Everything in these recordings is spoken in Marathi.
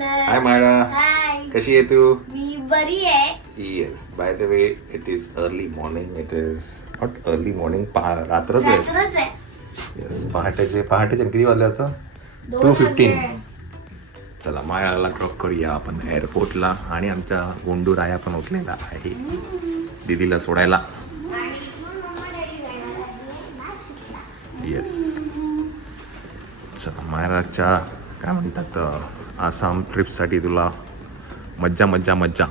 कॉर्नर. हाय मायरा. हाय. कशी आहे तू? मी बरी आहे. Yes. By the way it is early morning. It is not early morning. रात्रच आहे. रात्रच आहे. येस. पहाटेचे किती वाजले आता? 2:15. चला मायाला ड्रॉप करूया आपण एअरपोर्टला. आणि आमचा गोंडू राया पण उठलेला आहे दीदीला सोडायला. येस. चला मायराच्या काय म्हणतात आसाम ट्रिपसाठी तुला मज्जा मज्जा मज्जा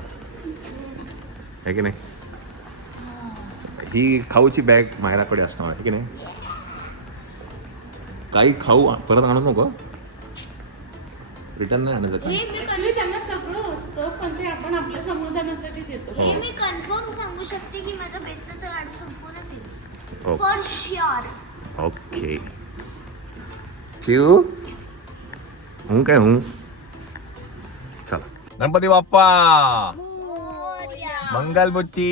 आहे की नाही. ही खाऊची बॅग मायराकडे असणार आहे की नाही. काही खाऊ परत आणू नको. रिटर्न नाही आणायचं का? Actually त्यांना सगळं असतं पण ते आपण आपल्या समाधानासाठी देतो. हे मी कन्फर्म सांगू शकते की माझा बेस्टचा लाडू संपूर्णच येईल. ओके. For sure. ओके. चिव हूं काय हूं. चला गणपती बाप्पा मंगलमूर्ती.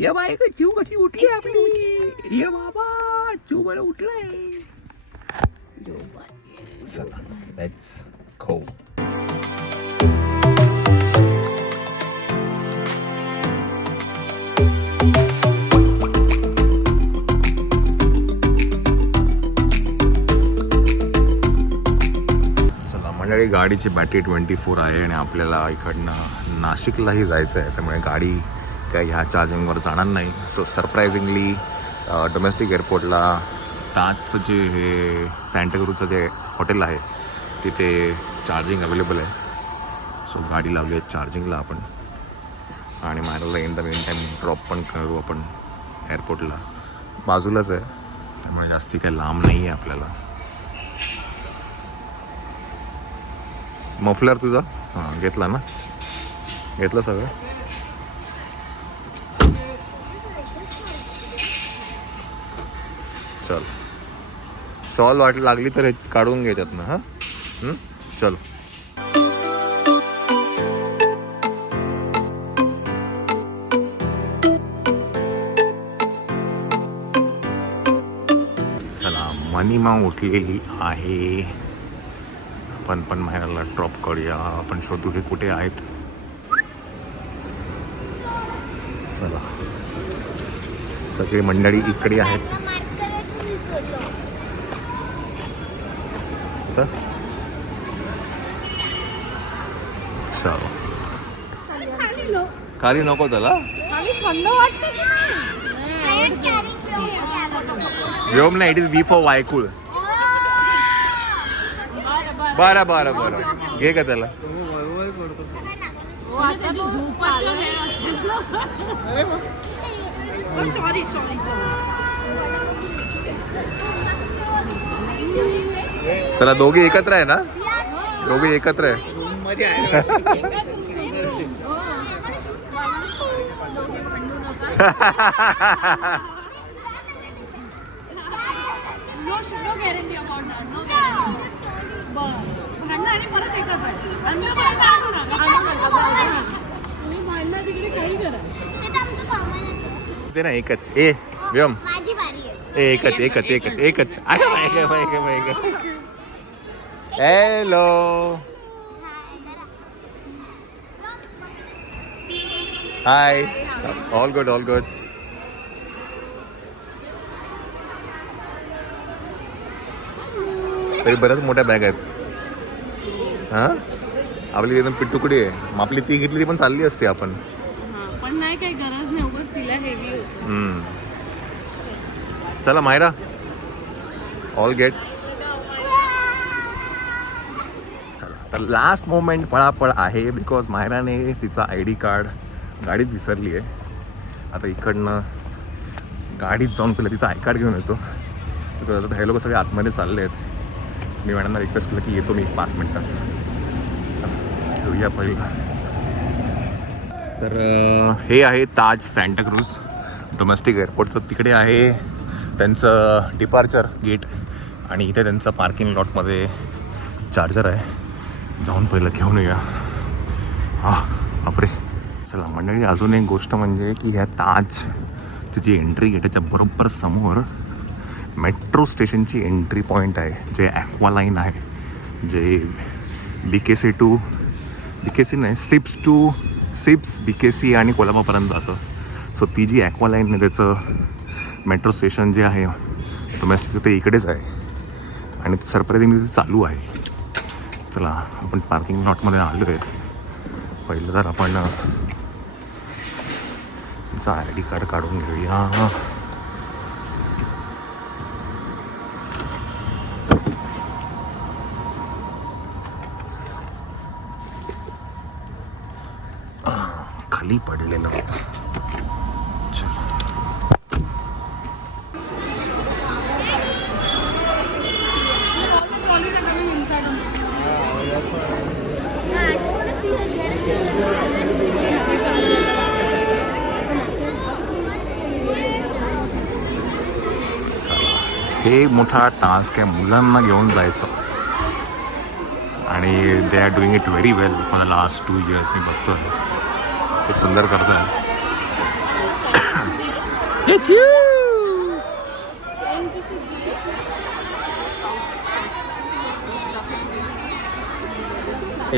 ये बाई का चिव कशी उठली आपली. ये बाबा चिव बरं उठलाय. चला लेट्स गो. मंडळी गाडीची बॅटरी 24 आहे आणि आपल्याला इकडनं नाशिकलाही जायचं आहे. त्यामुळे गाडी काय ह्या चार्जिंगवर जाणार नाही. सो सरप्रायझिंगली डोमेस्टिक एअरपोर्टला ताजचं जे हे सँटाक्रूजचं जे हॉटेल आहे तिथे चार्जिंग अवेलेबल आहे. सो गाडी लावली आहे चार्जिंगला आपण. आणि मायराला in the meantime drop पण करू आपण एअरपोर्टला. बाजूलाच आहे त्यामुळे जास्ती काही लांब नाही आहे आपल्याला. मफलर तुझा हां घेतला ना. घेतलं सगळं. चल शॉल वाट लागली तर हे काढून घ्यायच्यात ना. हां चल. चला मनीमा उठलेली आहे. आपण पण मायराला ड्रॉप करूया. आपण शोधू हे कुठे आहेत. चला सगळी मंडळी इकडे आहेत. चलो खाली नको त्याला. व्योम नाही. It is V for Vaikul. बरं बरं बरं घे का त्याला. सॉरी. चला दोघे एकत्र आहे ना. दोघे एकत्र आहे. No guarantee about that. No guarantee. भांडणं आणि परत एकत्र. अंधापर्यंत आणू नका. तुम्ही भांडणं तिकडे काही करा. ते ना एकच. ए व्योम माझी बारी आहे. एकच. Hello hi. All good. तरी बऱ्याच मोठ्या बॅग आहेत. हां आपली एकदम पिट्टुकडी आहे. मग आपली ती घेतली ती पण चालली असते आपण. पण नाही काही गरज नाही. उगाच तिला हेवी होतं. चला मायरा ऑल गेट. चला तर लास्ट मोमेंट पळापळ आहे. बिकॉज मायराने तिचा ID कार्ड गाडीत विसरली आहे. आता इकडनं गाडीत जाऊन पहिलं तिचा ID कार्ड घेऊन येतो. बिकॉज आता हे लोक सगळे आतमध्ये चालले आहेत. मी मॅडमना रिक्वेस्ट केलं की येतो मी 5 मिनटात. चला घेऊया पहिला. तर हे आहे ताज सँटाक्रूज डोमेस्टिक एअरपोर्टचं. तिकडे आहे त्यांचं डिपार्चर गेट आणि इथे त्यांचं पार्किंग लॉटमध्ये चार्जर आहे. जाऊन पहिलं घेऊन येऊया. बापरे. चला मंडळी अजून एक गोष्ट म्हणजे की ह्या ताजची जी एंट्री गेट आहे त्याच्या बरोबर समोर मेट्रो स्टेशनची एंट्री पॉईंट आहे जे ॲक्वा लाईन आहे जे BKC टू BKC नाही सिप्स BKC आणि कोल्हापूरपर्यंत जातं. सो ती जी ॲक्वालाईन आहे त्याचं मेट्रो स्टेशन जे आहे डोमेस्टिक ते इकडेच आहे आणि सरप्राईजिंगली ते चालू आहे. चला आपण पार्किंग लॉटमध्ये आलो आहे. पहिलं तर आपण तुमचा ID कार्ड काढून घेऊया. खाली पडलेलं होतं. चला हे मोठा टास्क आहे मुलांना घेऊन जायचं आणि they are doing it very well for the last 2 years. मी बघतो आहे खूप सुंदर करत आहे.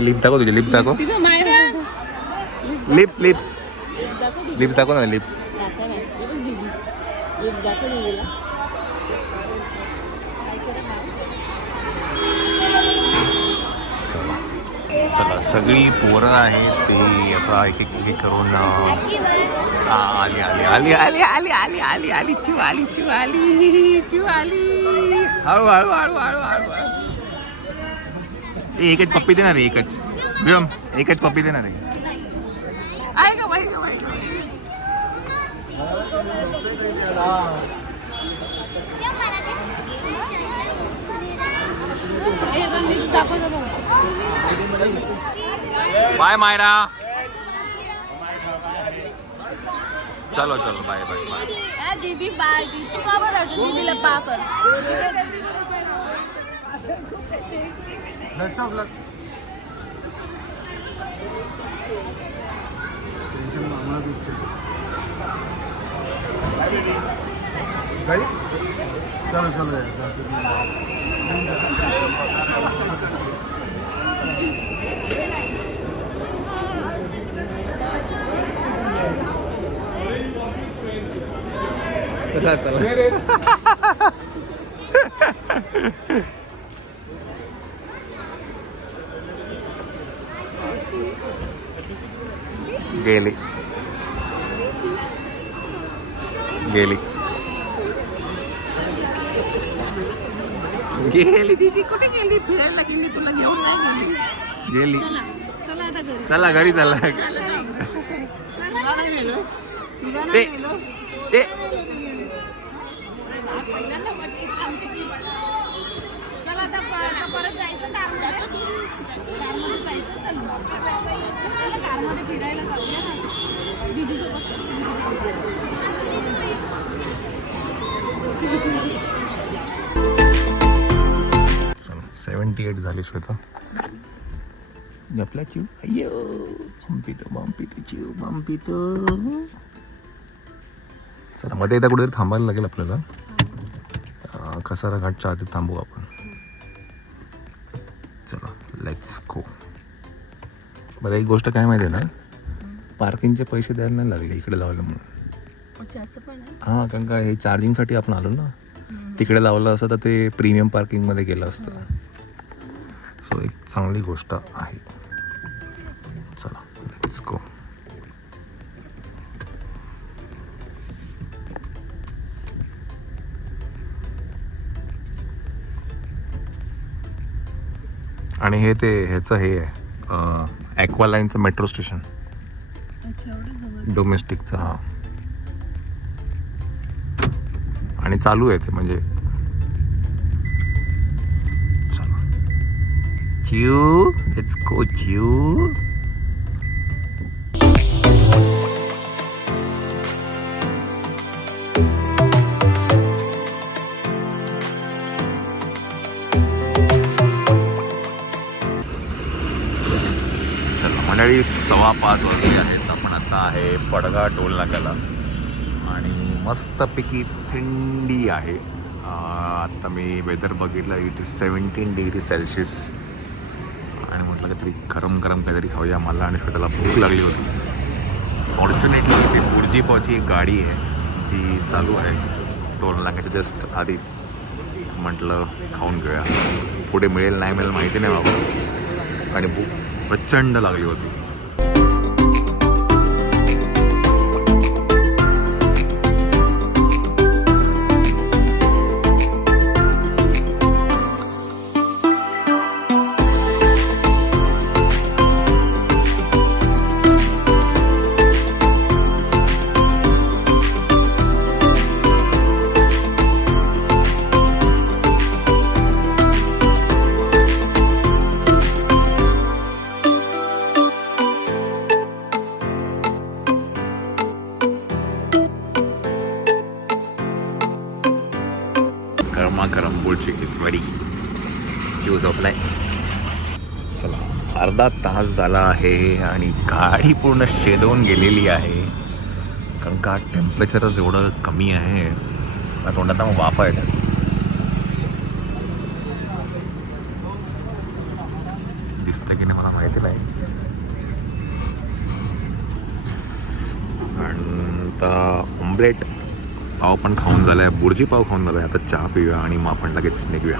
लिप्स दाखव तुझे. लिप्स दाखव. लिप्स दाखव ना. लिप्स चला सगळी पोरं आहेत ते आता एक करून आली चिवाली हळू एकच पप्पी देणार आहे. एकच पप्पी देणार आहे. बाय मायरा. चलो बाय दीदी बाय. तू का बरं दीदीला पा कर. चलो चला गेली दीदी. कुठे गेली? फिरायला गेली. तुला घेऊन नाही गेली. चला घरी चला. चला 78 झाली श्वेता. आपला चिव. अय्यो बंपितो. सर मध्ये एकदा कुठेतरी थांबायला लागेल आपल्याला. कसारा घाटच्या आधी थांबू आपण. चला लेट्स गो. बरं एक गोष्ट काय माहिती आहे ना, पार्किंगचे पैसे द्यायला नाही लागले इकडे लावलं म्हणून. हां कारण का हे चार्जिंगसाठी आपण आलो ना, तिकडे लावलं असतं तर ते प्रीमियम पार्किंगमध्ये गेलं असतं. सो एक चांगली गोष्ट आहे. चला लेट्स गो. आणि हे ते ह्याचं हे आहे ॲक्वालाईनचं मेट्रो स्टेशन डोमेस्टिकचं. हां आणि चालू आहे ते म्हणजे. चला चिव लेट्स गो चिव. मंडळी 5:15 वाजले आहेत. आपण आता आहे पडगा टोल नाक्याला आणि मस्तपैकी थंडी आहे. आता मी वेदर बघितलं. इट इज 17 डिग्री सेल्सिअस म्हटलं काहीतरी गरम गरम काहीतरी खाऊया. मला आणि श्वेताला भूक लागली होती. फॉर्च्युनेटली इथे बुर्जी पावची एक गाडी आहे जी चालू आहे टोल नाक्याच्या जस्ट आधीच. म्हटलं खाऊन घेऊया. पुढे मिळेल नाही मिळेल माहिती नाही बाबा. आणि भूक प्रचंड लागली होती. गरमागरम बुर्जी इज रेडी. जीव झोपलाय. चला अर्धा तास झाला आहे आणि गाडी पूर्ण शेदवून गेलेली आहे. कारण का टेम्परेचरच एवढं कमी आहे. माझ्या तोंडात मग वाफा येतात. दिसतं की नाही मला माहिती नाही. आणि आता ऑमलेट पाव पण खाऊन झालाय. बुर्जी पाव खाऊन झालाय. आता चहा पिऊया आणि मग आपण लगेच निघूया.